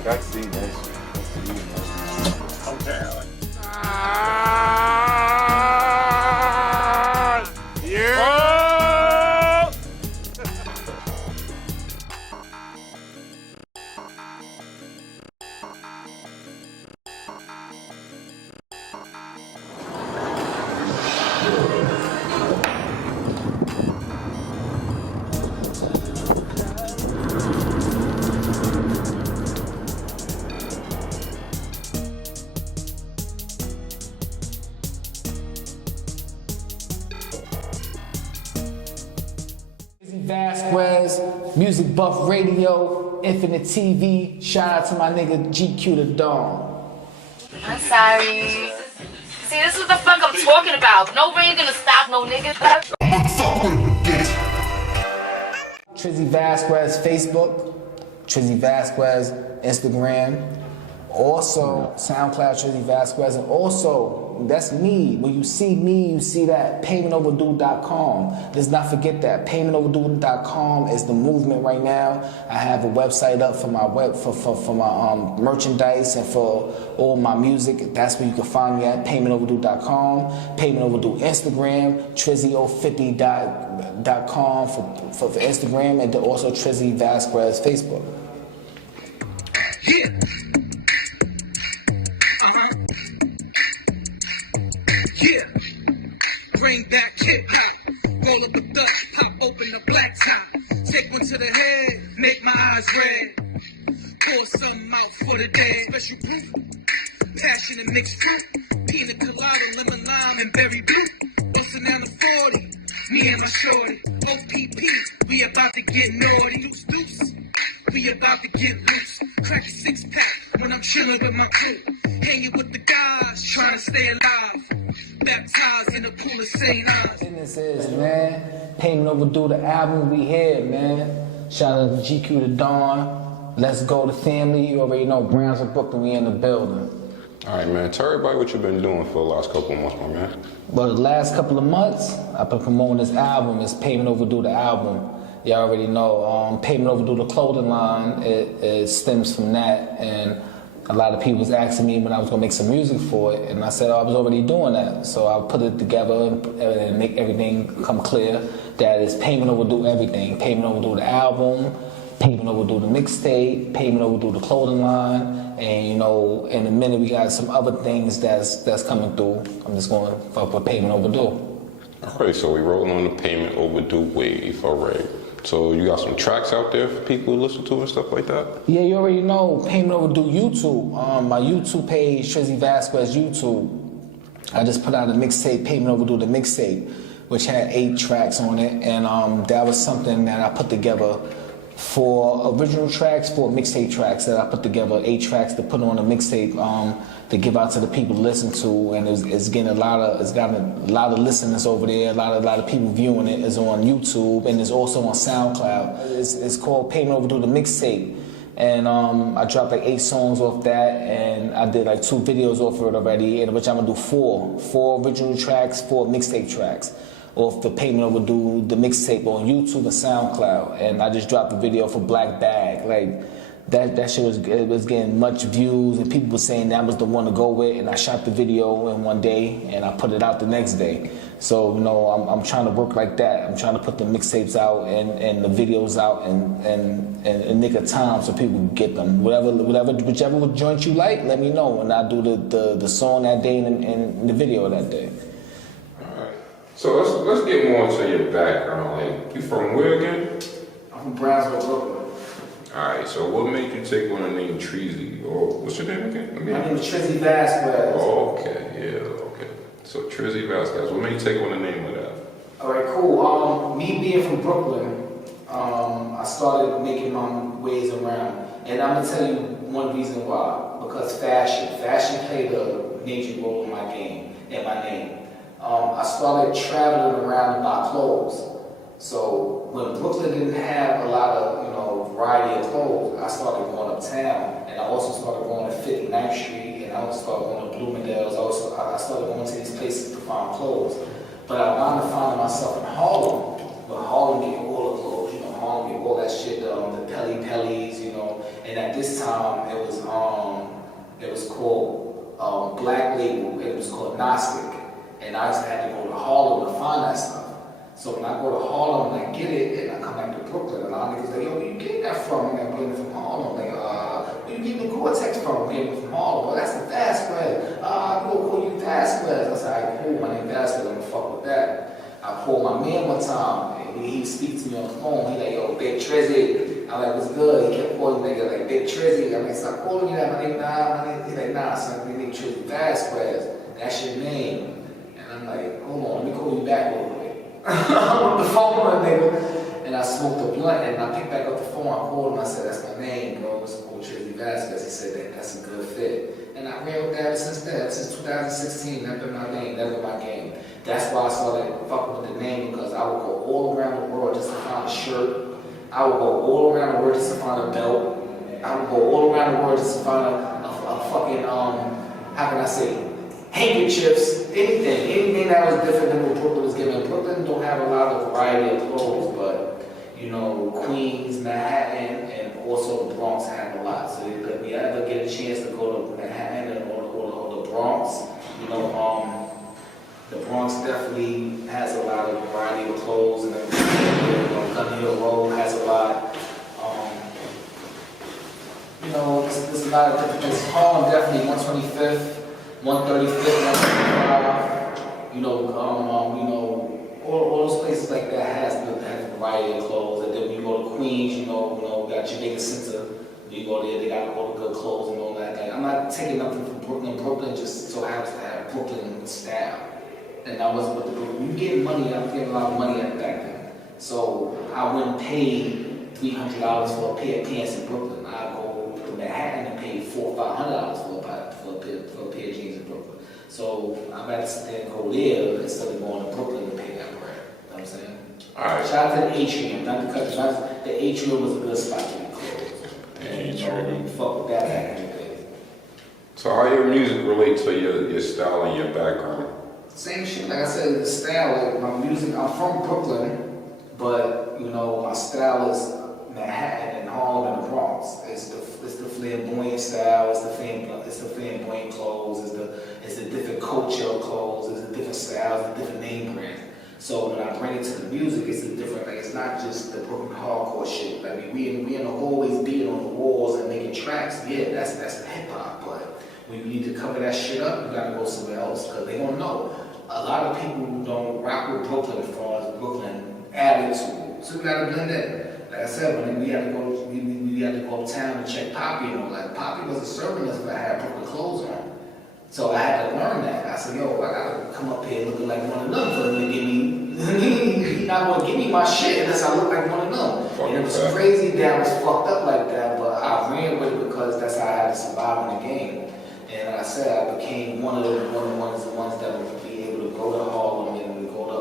Like, I see that shit. I see that. Okay. Triszy Vasquez, Music Buff Radio, Infinite TV. Shout out to my nigga GQthedon. I'm sorry. See, this is the fuck I'm talking about. No rain gonna stop no nigga. Triszy Vasquez Facebook, Triszy Vasquez Instagram, also SoundCloud Triszy Vasquez, and also that's me. When you see me, you see that paymentoverdue.com. Let's not forget that paymentoverdue.com is the movement right now. I have a website up for my for my merchandise and for all my music. That's where you can find me at paymentoverdue.com. Payment Overdue Instagram, trizzy050.com for Instagram, and also Triszy Vasquez Facebook. Yeah. Yeah, bring back hip hop. Roll up the dust, pop open the black top. Take one to the head, make my eyes red. Pour something out for the dead. Special proof, passion and mixed fruit. Pina colada, lemon lime, and berry blue. Bustin' down the 40, me and my shorty. OPP, we about to get naughty. Loose, loose, we about to get loose. Crack a 6-pack when I'm chillin' with my crew. Hanging with the guys, trying to stay alive. Baptized in the pool of St. Ives. Business is, man. Payment Overdue, the album, we here, man. Shout out to GQthedon. Let's go to family. You already know Brownsville, Brooklyn, we in the building. All right, man. Tell everybody what you've been doing for the last couple of months, my man. Well, the last couple of months, I've been promoting this album. It's Payment Overdue, the album. Y'all already know. Payment Overdue, the clothing line, it stems from that. And a lot of people was asking me when I was gonna make some music for it, and I said I was already doing that. So I put it together and make everything come clear that it's Payment Overdue everything. Payment Overdue the album, Payment Overdue the mixtape, Payment Overdue the clothing line, and you know, in a minute we got some other things that's coming through. I'm just going for Payment Overdue. All right, so we rolling on the Payment Overdue wave, all right. So you got some tracks out there for people to listen to and stuff like that? Yeah, you already know. Payment Overdue YouTube. My YouTube page, Triszy Vasquez YouTube. I just put out a mixtape, Payment Overdue the mixtape, which had 8 tracks on it, and that was something that I put together for original tracks, for mixtape tracks that I put together, 8 tracks to put on a mixtape to give out to the people to listen to, and it's gotten a lot of listeners over there, a lot of people viewing it. It's on YouTube and it's also on SoundCloud. It's called Payment Overdue the mixtape, and I dropped like 8 songs off that, and I did like 2 videos off of it already, in which I'm gonna do 4 original tracks, 4 mixtape tracks off the Payment Overdue the mixtape on YouTube and SoundCloud. And I just dropped a video for Black Bag. Like that shit was getting much views, and people were saying that was the one to go with. And I shot the video in one day and I put it out the next day. So you know, I'm trying to work like that. I'm trying to put the mixtapes out and the videos out and nick of time so people can get them. Whichever joint you like, let me know, and I'll do the song that day and the video that day. So let's get more into your background. Like, you from where again? I'm from Brownsville, Brooklyn. Alright, so what made you take on the name Triszy? Or what's your name again? My name is Triszy Vasquez. Oh, okay, yeah, okay. So Triszy Vasquez, what made you take on the name of that? Alright, cool. Me being from Brooklyn, I started making my ways around. And I'm gonna tell you one reason why. Because fashion played a major role in my game, in my name. I started traveling around to buy clothes. So when Brooklyn didn't have a lot of, variety of clothes, I started going uptown, and I also started going to 59th Street, and I also started going to Bloomingdale's. I started going to these places to find clothes. But I wound up finding myself in Harlem, but Harlem get all the clothes, Harlem get all that shit, the Pelly Pellies, And at this time, it was called Black Label. It was called Gnostic. And I used to have to go to Harlem to find that stuff. So when I go to Harlem and I get it, and I come back to Brooklyn, and a lot of niggas like, yo, where you get that from? And I'm getting it from Harlem. Like, where you getting the Gore-Tex from? I'm getting it from Harlem. Well, that's the Vasquez. I'm gonna call you Vasquez. I said, all right, cool, my name Vasquez. I'm gonna fuck with that. I called my man one time, and he speaks to me on the phone. He like, yo, Big Trizzy. I'm like, what's good? He kept calling nigga like Big Trizzy. I'm like, stop calling you that. My name, nah. He's like, nah, son, my name Triszy Vasquez. That's your name. And I'm like, hold on, let me call you back real quick. I'm on the phone with a nigga, and I smoked a blunt, and I picked back up the phone. I called him. I said, "That's my name, bro. It's called Triszy Vasquez." He said that's a good fit, and I ran with that ever since then. Since 2016, that's been my name. That's been my game. That's why I started fucking with the name, because I would go all around the world just to find a shirt. I would go all around the world just to find a belt. I would go all around the world just to find a fucking how can I say? Handkerchiefs, anything that was different than what Brooklyn was giving. Brooklyn don't have a lot of variety of clothes, but you know, Queens, Manhattan, and also the Bronx have a lot. So if you ever get a chance to go to Manhattan or the Bronx, you know, the Bronx definitely has a lot of variety of clothes, and Gun Hill Road has a lot. You know, there's a lot of different things. Harlem definitely 125th. 135th, 135, you know, all those places like that has a variety of clothes. And then when you go to Queens, you know, we got Jamaica Center. You go there, they got all the good clothes and all that. Like, I'm not taking nothing from Brooklyn. Brooklyn just so happens to have Brooklyn style. And I wasn't with the Brooklyn. You get money, I was getting a lot of money back then. So I wouldn't pay $300 for a pair of pants in Brooklyn. I'd go to Manhattan and pay $400 or $500 for a pair of jeans in Brooklyn. So I'd rather sit there and go there instead of going to Brooklyn to pay that bread. You know what I'm saying? All right. Shout out to the Atrium. Not to cut you off. The Atrium was a good spot to be closed. Atrium. Fuck with that back in the day. So how your music relates to your style and your background? Same shit. Like I said, the style, like my music, I'm from Brooklyn, but you know, my style is Manhattan and Harlem and the Bronx. It's the flamboyant style, it's the flamboyant clothes, it's the different culture of clothes, it's the different styles, the different name brands. So when I bring it to the music, it's a different, like it's not just the Brooklyn hardcore shit. I mean, we in the hallways beating on the walls and making tracks. Yeah, that's the hip hop, but when you need to cover that shit up, you gotta go somewhere else, because they don't know. A lot of people don't rock with Brooklyn as far as Brooklyn attitude, so we gotta blend in. Like I said, when we had to go uptown and check Poppy and all that. Poppy wasn't serving us if I had Brooklyn clothes on. So I had to learn that. I said, yo, I gotta come up here looking like one of them for him to give me. He's not gonna give me my shit unless I look like one of them. And it was crazy that I was fucked up like that, but I ran with it because that's how I had to survive in the game. And like I said, I became one of the ones that would be able to go to Harlem and go to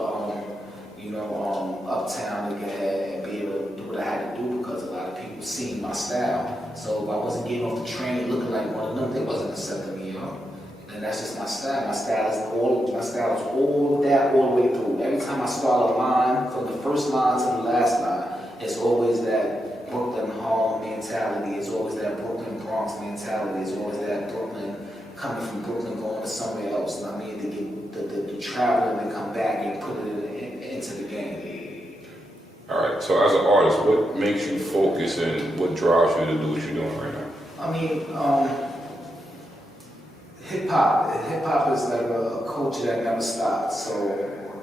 uptown and be able to do what I had to do, because a lot of people seen my style. So if I wasn't getting off the train looking like one of them, they wasn't accepting me, And that's just my style. My style is all that all the way through. Every time I start a line, from the first line to the last line, it's always that Brooklyn Harlem mentality. It's always that Brooklyn Bronx mentality. It's always that Brooklyn coming from Brooklyn going to somewhere else. I mean, to get the traveling and come back and put it into the game. All right, so as an artist, what makes you focus and what drives you to do what you're doing right now? I mean, hip hop is like a culture that never stops. So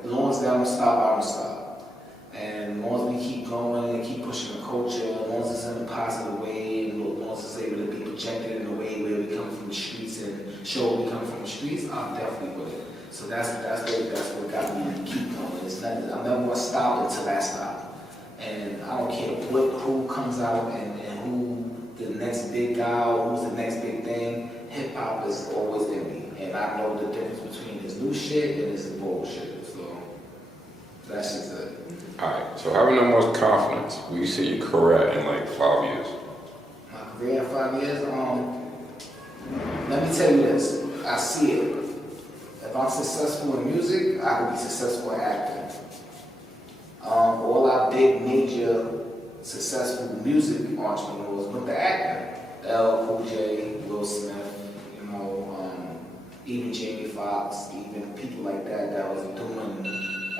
as long as they don't stop, I don't stop. And as long as we keep going and keep pushing the culture, as long as it's in a positive way, and as long as it's able to be projected in a way where we come from the streets and show we come from the streets, I'm definitely with it. So that's what got me to keep going. It's nothing. I'm never gonna stop until I stop. And I don't care who comes out and who the next big guy or who's the next big thing. Hip hop is always in me, and I know the difference between this new shit and this bullshit. So that's just it. All right. So having the most confidence, will you see your career in like 5 years? My career in 5 years. Let me tell you this. I see it. If I'm successful in music, I can be successful in acting. All our big major successful music entrepreneurs went to acting. L. Cool J, Will Smith, you know, even Jamie Foxx, even people like that that was doing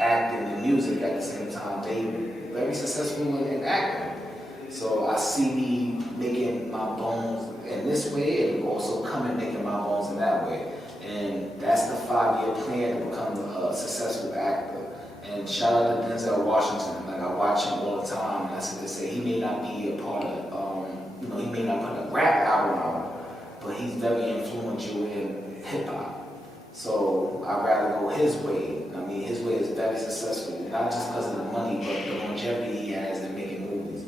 acting and music at the same time. They were very successful in acting. So I see me making my bones in this way and also coming making my bones in that way. And that's the 5-year plan to become a successful actor. And shout out to Denzel Washington. Like I watch him all the time, and I say he may not be a part of, you know, he may not put a rap album out, but he's very influential in hip hop. So I'd rather go his way. I mean, his way is very successful, not just because of the money, but the longevity he has in making movies.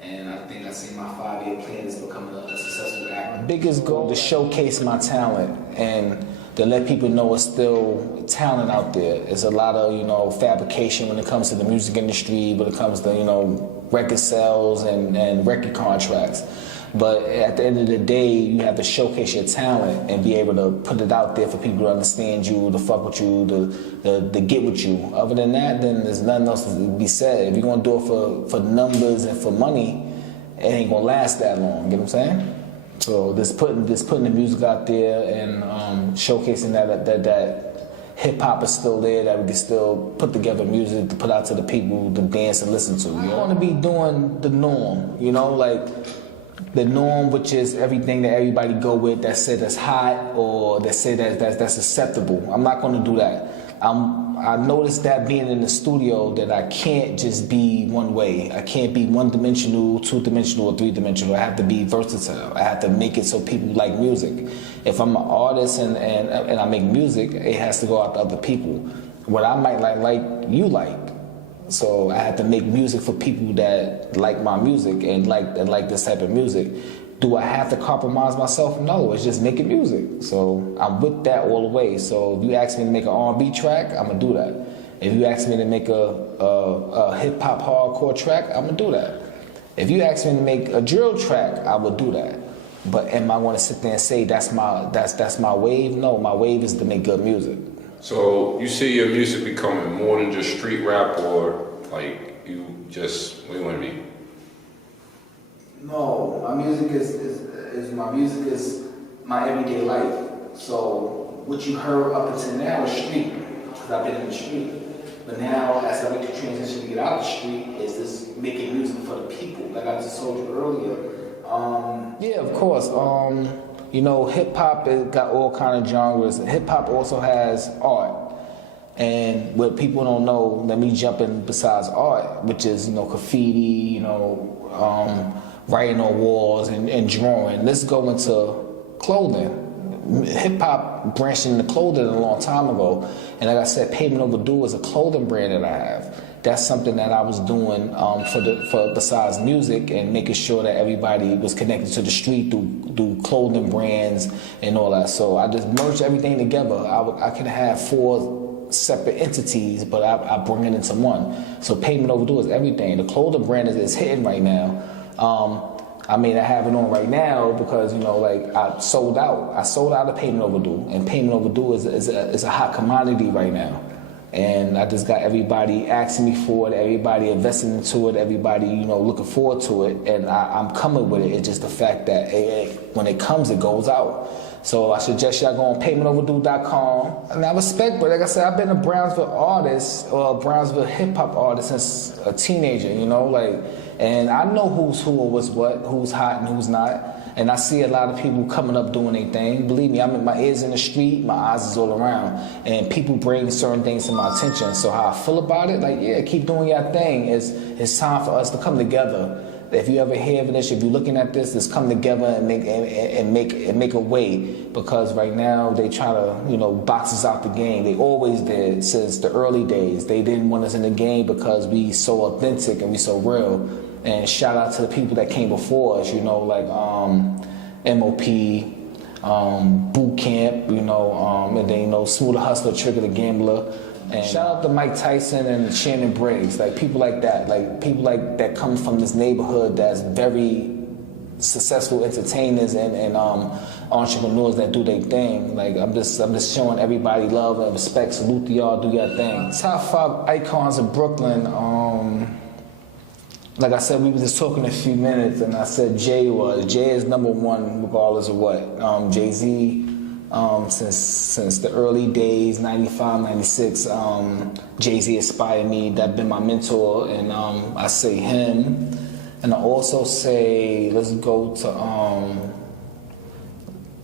And I think I see my 5-year plan is becoming a successful actor. Biggest goal to showcase my talent and to let people know it's still talent out there. It's a lot of, you know, fabrication when it comes to the music industry, when it comes to, you know, record sales and record contracts. But at the end of the day, you have to showcase your talent and be able to put it out there for people to understand you, to fuck with you, to get with you. Other than that, then there's nothing else to be said. If you're gonna do it for numbers and for money, it ain't gonna last that long. You know what I'm saying? So just putting the music out there and showcasing that hip hop is still there, that we can still put together music to put out to the people to dance and listen to. You want to be doing the norm, you know, like the norm, which is everything that everybody go with that say that's hot or that say that's acceptable. I'm not going to do that. I noticed that being in the studio that I can't just be one way. I can't be one-dimensional, two-dimensional, or three-dimensional. I have to be versatile. I have to make it so people like music. If I'm an artist and I make music, it has to go out to other people. What I might like you like. So I have to make music for people that like my music and like this type of music. Do I have to compromise myself? No, it's just making music. So I'm with that all the way. So if you ask me to make an R&B track, I'm gonna do that. If you ask me to make a hip hop hardcore track, I'm gonna do that. If you ask me to make a drill track, I would do that. But am I gonna sit there and say that's my wave? No, my wave is to make good music. So you see your music becoming more than just street rap, or like you just, what do you want to be? No, my music is my everyday life. So what you heard up until now is street, because I've been in the street. But now, as I make the transition to get out of the street, is this making music for the people, like I just told you earlier. Yeah, of course. You know, hip hop got all kind of genres. Hip hop also has art. And what people don't know, let me jump in besides art, which is, you know, graffiti, you know, writing on walls and drawing. Let's go into clothing. Hip hop branched into clothing a long time ago. And like I said, Payment Overdue is a clothing brand that I have. That's something that I was doing for besides music and making sure that everybody was connected to the street through clothing brands and all that. So I just merged everything together. I can have 4 separate entities, but I bring it into one. So Payment Overdue is everything. The clothing brand is hitting right now. I mean, I have it on right now because, you know, like I sold out. I sold out of Payment Overdue, and Payment Overdue is a hot commodity right now. And I just got everybody asking me for it, everybody investing into it, everybody, you know, looking forward to it, and I'm coming with it. It's just the fact that when it comes, it goes out. So I suggest y'all go on paymentoverdue.com. And I respect, but like I said, I've been a Brownsville artist, or a Brownsville hip hop artist since a teenager, you know, like, and I know who's who or what's what, who's hot and who's not. And I see a lot of people coming up doing their thing. Believe me, I'm in my ears in the street, my eyes is all around. And people bring certain things to my attention. So how I feel about it, like, yeah, keep doing your thing. It's time for us to come together. If you ever hear of this, if you're looking at this, let's come together and make a way. Because right now they try to, you know, box us out the game. They always did since the early days. They didn't want us in the game because we so authentic and we so real. And shout out to the people that came before us, you know, like MOP, Boot Camp, you know, and then, you know, Smooth the Hustler, Trigger the Gambler. And shout out to Mike Tyson and Shannon Briggs, like people like that, like people like that come from this neighborhood that's very successful entertainers and entrepreneurs that do their thing. Like I'm just showing everybody love and respect. Salute to y'all, do your thing. Top 5 icons of Brooklyn. like I said, we was just talking a few minutes, and I said Jay is number one regardless of what. Jay-Z, since the early days, 95, 96, Jay-Z inspired me. That been my mentor, and I say him. And I also say, let's go to,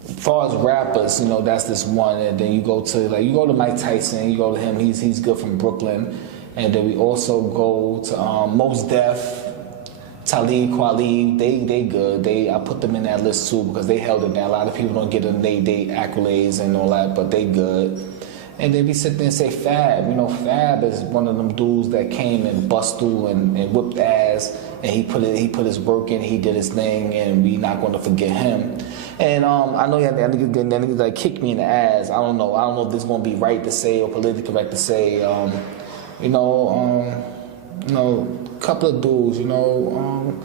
as far as rappers, you know, that's this one. And then you go to Mike Tyson, you go to him, he's good from Brooklyn. And then we also go to Mos Def, Talib Kweli, they good. I put them in that list too because they held it down. A lot of people don't get them, they accolades and all that, but they good. And then we sit there and say Fab. You know, Fab is one of them dudes that came and bust through and whipped ass, and he put his work in, he did his thing, and we not going to forget him. And I know that niggas like kick me in the ass. I don't know if this is going to be right to say or politically correct to say. You know, a couple of dudes. You know,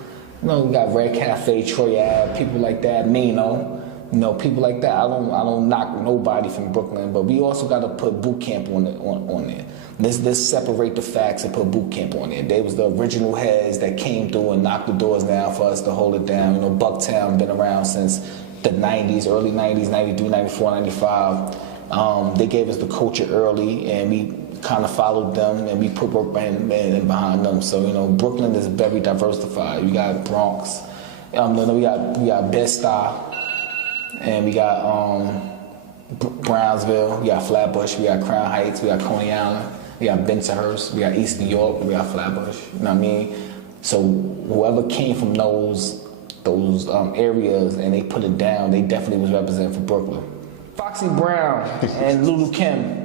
we got Red Cafe, Troy Ave, people like that, Mino. You know, people like that. I don't knock nobody from Brooklyn, but we also got to put boot camp on there. Let's separate the facts and put boot camp on there. They was the original heads that came through and knocked the doors down for us to hold it down. You know, Bucktown been around since the 90s, early 90s, 93, 94, 95. They gave us the culture early, and we kind of followed them, and we put work behind them. So, you know, Brooklyn is very diversified. We got Bronx, we got Bed-Stuy, and we got Brownsville, we got Flatbush, we got Crown Heights, we got Coney Island, we got Bensonhurst, we got East New York, we got Flatbush. You know what I mean? So whoever came from those areas and they put it down, they definitely was representing for Brooklyn. Foxy Brown and Lulu Kim.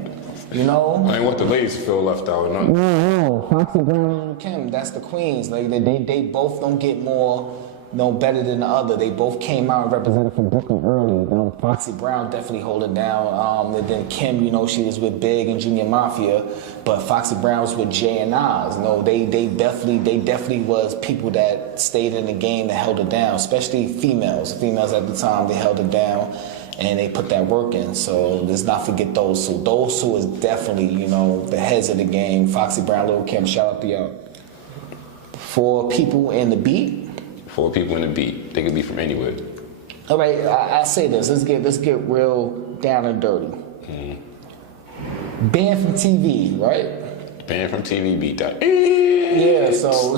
You know? I ain't want the ladies to feel left out or nothing. No, Foxy Brown and Kim, that's the queens. Like they both don't get no better than the other. They both came out and represented from Brooklyn early. You know, Foxy Brown definitely hold it down. And then Kim, you know, she was with Big and Junior Mafia, but Foxy Brown was with Jay and Nas. You know, they definitely was people that stayed in the game that held it down, especially females. Females at the time, they held it down. And they put that work in, so let's not forget those two. Those two is definitely, you know, the heads of the game. Foxy Brown, Lil Kim, shout out to y'all. For people in the beat? For people in the beat, they could be from anywhere. All right, I say this. Let's get real down and dirty. Banned from TV, right? Banned from TV, beat that. Yeah, so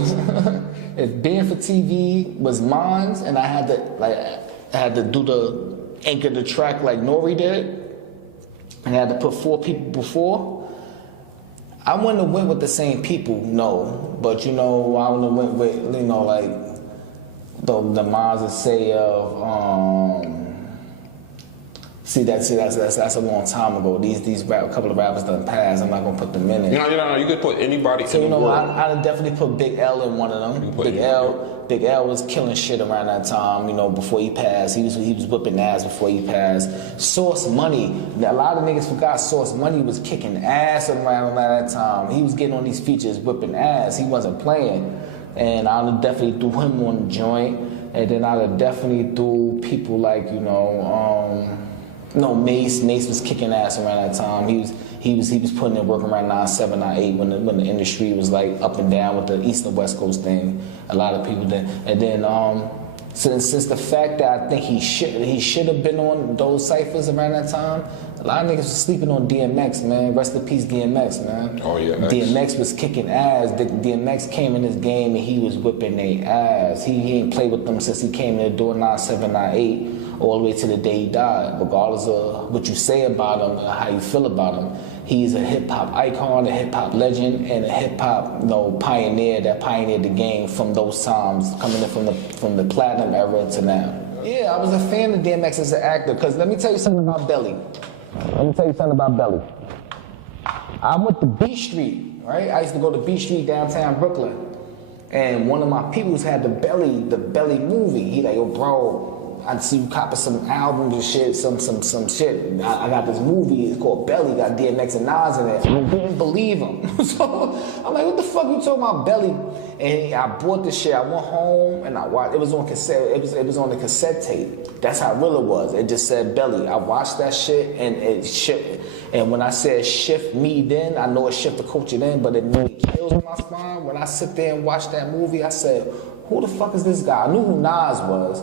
if banned for TV was mine, and I had to do the anchor the track like Nori did, and I had to put 4 people before, I wouldn't have went with the same people, no. But, you know, I would have went with, you know, like the minds that say of, that's a long time ago. These couple of rappers done passed. I'm not gonna put them in it. No, you could put anybody. So, you know, I'd definitely put Big L in one of them. Big L was killing shit around that time. You know, before he passed, he was whipping ass before he passed. Source Money, a lot of niggas forgot Source Money was kicking ass around that time. He was getting on these features whipping ass. He wasn't playing, and I'd definitely do him on the joint. And then I'd definitely do people like, you know. No, Mace was kicking ass around that time. He was putting in work around 97, 98 when the industry was like up and down with the East and West Coast thing. A lot of people did. And then since the fact that I think he should have been on those ciphers around that time, a lot of niggas was sleeping on DMX, man. Rest in peace, DMX, man. Oh yeah. DMX was kicking ass. DMX came in this game and he was whipping their ass. He ain't played with them since he came in the door 97, 98. All the way to the day he died. Regardless of what you say about him or how you feel about him, he's a hip-hop icon, a hip-hop legend, and a hip-hop, you know, pioneer that pioneered the game from those times, coming in from the platinum era to now. Yeah, I was a fan of DMX as an actor, because let me tell you something about Belly. I went to B Street, right? I used to go to B Street downtown Brooklyn, and one of my peoples had the Belly movie. He like, yo, bro, I see you copy some albums and shit, some shit. I got this movie, it's called Belly, got DMX and Nas in it. I didn't believe him. So I'm like, what the fuck you talking about, Belly? And I bought this shit. I went home and I watched. It was on cassette. It was on the cassette tape. That's how real it was. It just said Belly. I watched that shit and it shit. And when I said shift me then, I know it shift the culture then, but it made chills in my spine. When I sit there and watch that movie, I said, who the fuck is this guy? I knew who Nas was.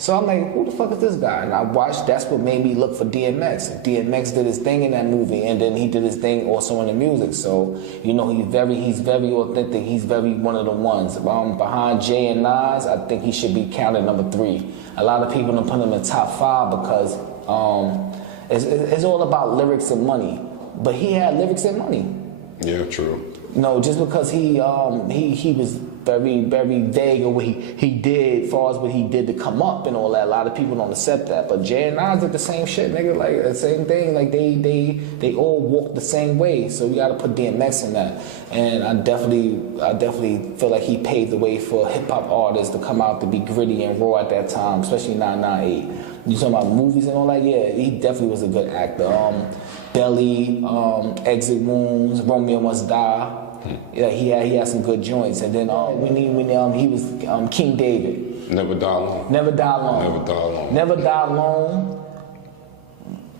So I'm like, who the fuck is this guy? And I watched, that's what made me look for DMX. DMX did his thing in that movie, and then he did his thing also in the music. So, you know, he's very authentic. He's very one of the ones. Behind Jay and Nas, I think he should be counted number 3. A lot of people don't put him in top 5 because it's all about lyrics and money. But he had lyrics and money. Yeah, true. No, just because he was very, very vague of what he did as far as what he did to come up and all that. A lot of people don't accept that. But Jay and Nas did the same shit, nigga. Like the same thing. Like they all walk the same way. So you gotta put DMX in that. And I definitely feel like he paved the way for hip hop artists to come out to be gritty and raw at that time, especially 998. You talking about movies and all that? Yeah, he definitely was a good actor. Belly, Exit Wounds, Romeo Must Die. Yeah, he had some good joints. And then he was King David. Never Die Alone. Never Die Alone. Never Die Alone. Never Die Alone.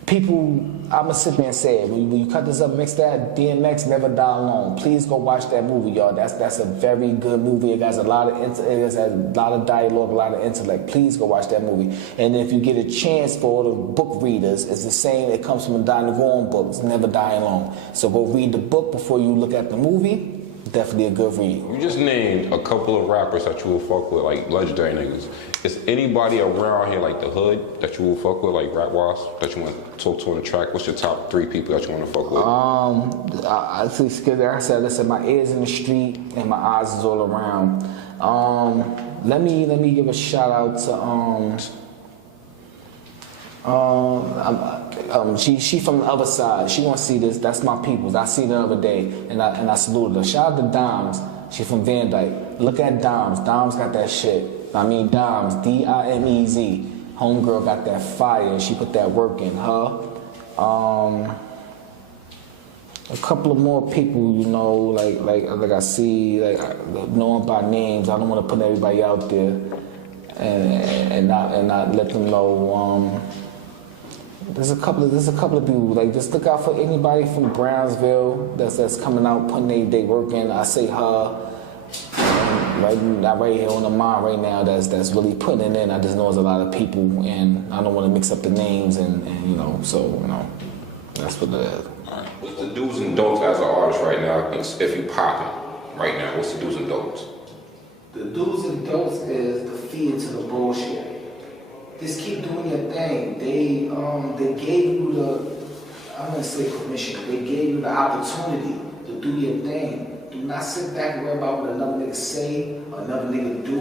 People, I'ma sit there and say it. When you cut this up, mix that, DMX, Never Die Alone. Please go watch that movie, y'all. That's a very good movie. It has a lot of dialogue, a lot of intellect. Please go watch that movie. And if you get a chance for all the book readers, it's the same. It comes from a Donnie Vaughan book. It's Never Die Alone. So go read the book before you look at the movie. Definitely a good read. You just named a couple of rappers that you will fuck with, like legendary niggas. Is anybody around here like the hood that you will fuck with, like rap wise, that you want to talk to on the track? What's your top 3 people that you want to fuck with? I think, like I said, listen, my ears in the street and my eyes is all around. Let me give a shout out to she from the other side. She gonna see this. That's my peoples. I see the other day, and I saluted her. Shout out to Dimes. She from Van Dyke. Look at Dimes. Dimes got that shit. I mean Dimes. DIMEZ. Homegirl got that fire. She put that work in her. A couple of more people, you know, like I see, knowing by names. I don't want to put everybody out there and not let them know. There's a couple of people, like, just look out for anybody from Brownsville that's coming out, putting they work in. I say her, right here on the mind right now that's really putting it in. I just know there's a lot of people, and I don't want to mix up the names, and you know, so, you know, that's what it is. All right. What's the do's and don'ts as an artist right now, if you popping right now? What's the do's and don'ts? The do's and don'ts is the fee into the bullshit. Just keep doing your thing. They gave you I'm gonna say permission. They gave you the opportunity to do your thing. Do not sit back and worry about what another nigga say or another nigga do.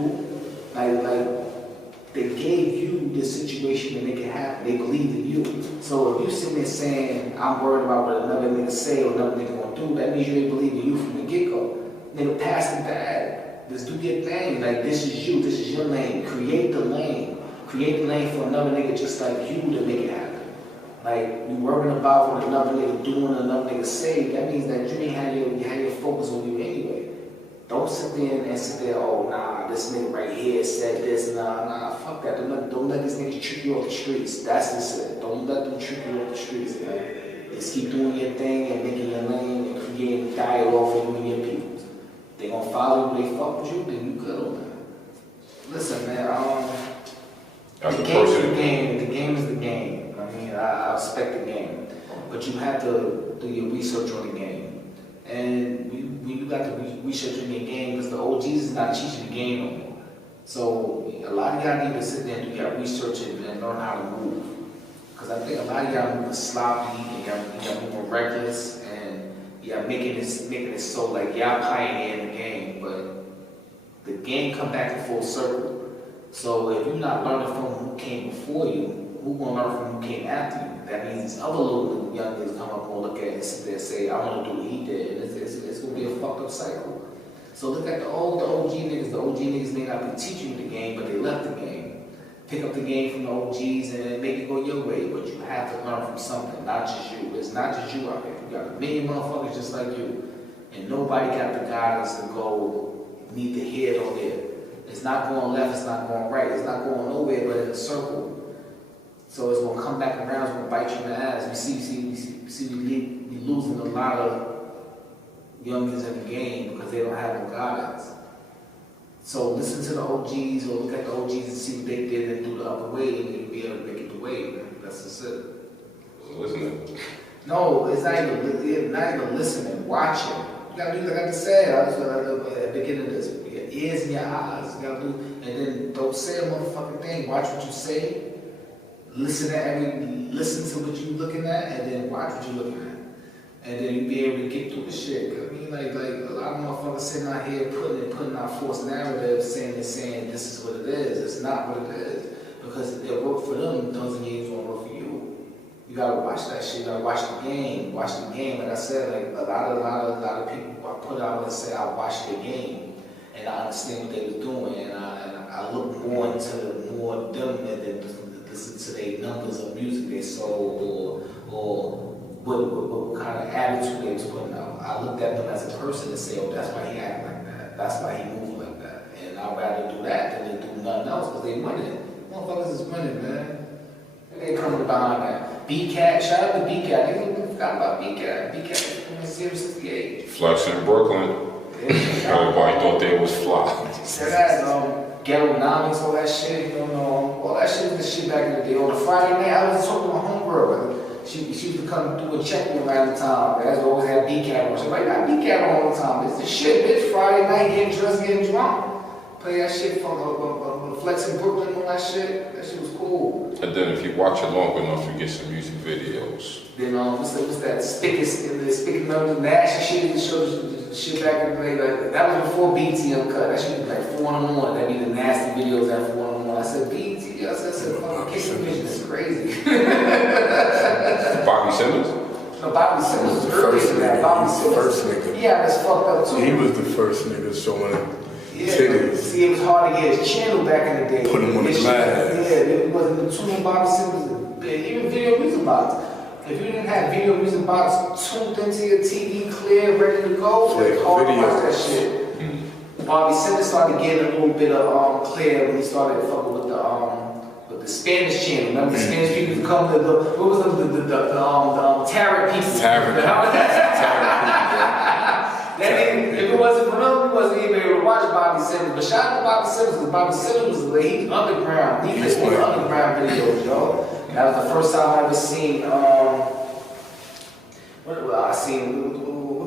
Like they gave you this situation to make it happen. They believe in you. So if you sit there saying, I'm worried about what another nigga say or another nigga gonna do, that means you ain't believe in you from the get-go. Nigga, pass the bag. Just do your thing. Like, this is you. This is your lane. Create the lane. Create the lane for another nigga just like you to make it happen. Like, you worrying about what another nigga doing, another nigga say, that means that you ain't had your focus on you anyway. Don't sit there, oh nah, this nigga right here said this, nah, fuck that. Don't let these niggas trick you off the streets. That's just it. Don't let them trick you off the streets, man. Just keep doing your thing and making your lane and creating dialogue for you and your people. They gonna follow you, they fuck with you, then you good on that. Listen, man, the game is the game. The game is the game. I mean, I respect the game. But you have to do your research on the game. And you got to research on your game because the OGs is not teaching the game no more. So a lot of y'all need to sit there and do your research and learn how to move. Because I think a lot of y'all moving sloppy, and y'all moving reckless, and y'all making it so like y'all pioneering the game. But the game come back in full circle. So if you're not learning from who came before you, who gonna learn from who came after you? That means other little young niggas come up and look at it and sit there and say, I want to do what he did. And it's gonna be a fucked up cycle. So look at the OG niggas. The OG niggas may not be teaching you the game, but they left the game. pick up the game from the OGs and make it go your way, but you have to learn from something, not just you. It's not just you out there. You got a million motherfuckers just like you, and nobody got the guidance to go meet the head on there. It's not going left, it's not going right, it's not going nowhere but in a circle. So it's gonna come back around, it's gonna bite you in the ass. We losing a lot of youngins in the game because they don't have no guidance. So listen to the OGs or look at the OGs and see what they did and do the upper way, and you'll be able to make it the way. That's just it. Listening. No, it's not even listening, watching. You gotta do like I just said. I was at the beginning of this. Your ears and your eyes. You gotta do, and then don't say a motherfucking thing. Watch what you say. Listen to what you're looking at, and then watch what you're looking at, and then you be able to get through the shit. I mean, like a lot of motherfuckers sitting out here putting out false narratives, saying this is what it is. It's not what it is because it worked for them. Doesn't mean it's gonna work for you. You gotta watch that shit. You gotta watch the game. Watch the game. Like I said, like a lot of people I put out and say I watched the game and I understand what they was doing, and I look more into them than listen to their numbers of music they sold or what kind of attitude they was putting out. I looked at them as a person and say, oh, that's why he acting like that. That's why he moving like that. And I'd rather do that than do nothing else because they winning. Motherfuckers is winning, man. They coming behind that. B-Cat, shout out to B-Cat. They forgot about B-Cat. B-Cat was from 068. Flex in Brooklyn. Everybody thought they was fly. Said that, Ghettonomics, all that shit, all that shit was the shit back in the day. On a Friday night, I was talking to my homegirl. She used to come do a check-in around the time. That's always had B-Cat on. She's like, I got B-Cat on all the time. It's the shit, bitch. Friday night, getting dressed, getting drunk. Play that shit from Flex in Brooklyn, all that shit. That shit was cool. And then if you watch it long enough, you get some music videos. Then what's that Spicket Numbers Nash shit that shows shit back in the day? Like, that was before BT Uncut. That shit was like 4 in the morning. That'd be the nasty videos at 4 in the morning. I said, BT, I said, fucking Kicking Vision is crazy. Bobby Simmons? No, Bobby Simmons was early in that. Bobby Simmons. First nigga. Yeah, that's fucked up too. He was the first nigga showing yeah, titties. see, it was hard to get his channel back in the day. Put him on the glass. Yeah, it wasn't the two Bobby Simmons. Even Video Music Box. If you didn't have Video Music Box tuned into your TV, clear, ready to go, it's hard to watch that shit. Bobby Simmons started getting a little bit of clear when he started fucking with the Spanish channel. Remember the Spanish people would come to what was the Tarot people? If it wasn't for them, we wasn't even able to watch Bobby Simmons. But shout out to Bobby Simmons, because Bobby Simmons was he's underground. He played one of the underground videos, yo. That was the first time I ever seen what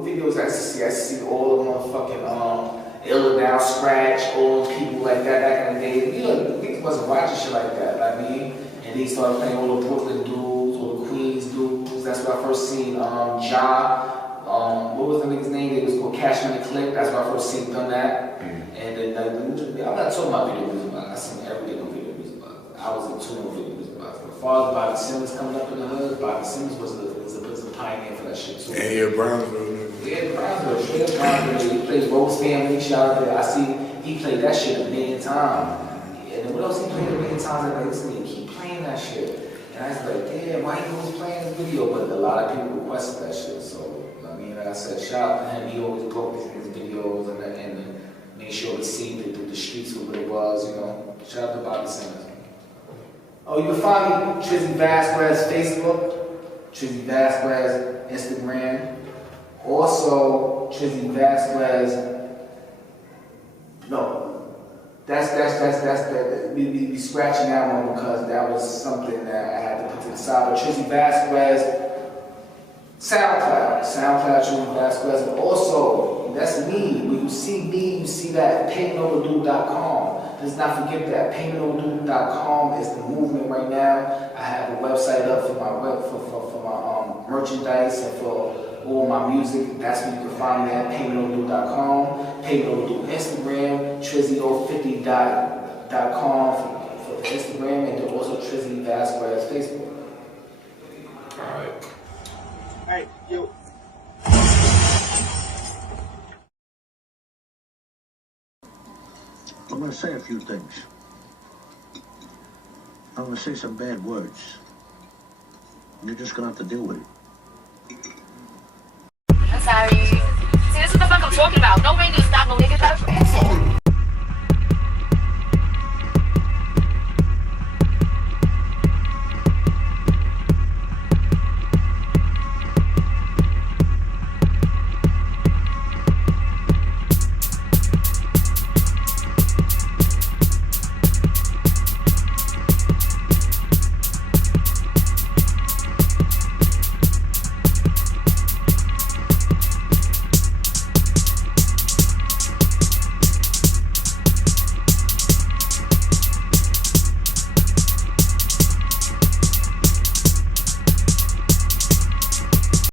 videos I used to see? I used to see all of them motherfucking Illinois Scratch, all those people like that back in the day. You know, niggas wasn't watching shit like that. I mean, and they started playing all the Brooklyn dudes, all the Queens dudes. That's when I first seen Ja. What was the nigga's name? It was called Cash Money Click. That's when I first seen them that. And then I'm not talking about Video Music Box. I seen everything on Video Music Box. I was in tune on Video Music Box. As far as Bobby Simmons coming up in the hood, Bobby Simmons was a pioneer for that shit too. And here Brownsville. Yeah, Brownsville. He played Rose Family. Shout out there. I see he played that shit a million times. And then what else he played a million times? I like, this nigga keep playing that shit. And I was like, damn, why he always playing this video? But a lot of people requested that shit. So I mean, like I said, shout out to him. He always broke his videos and made sure we see the streets of what it was, you know. Shout out to Bobby Simmons. Oh, you can find me, Triszy Vasquez, Facebook, Triszy Vasquez, Instagram. Also, Triszy Vasquez, no, that's we scratching that one because that was something that I had to put to the side. But Triszy Vasquez, SoundCloud, Triszy Vasquez, and also, that's me. When you see me, you see that at paymentoverdue.com. Let's not forget that paymentoverdue.com is the movement right now. I have a website up for my merchandise and for all my music. That's where you can find me at paymentoverdue.com. Paymentoverdue Instagram, trizzy050.com for Instagram, and then also Triszy Vasquez Facebook. Alright, yo. I'm going to say a few things. I'm gonna say some bad words. You're just gonna have to deal with it. I'm sorry. See, this is the fuck I'm talking about. No ring to stop no nigga.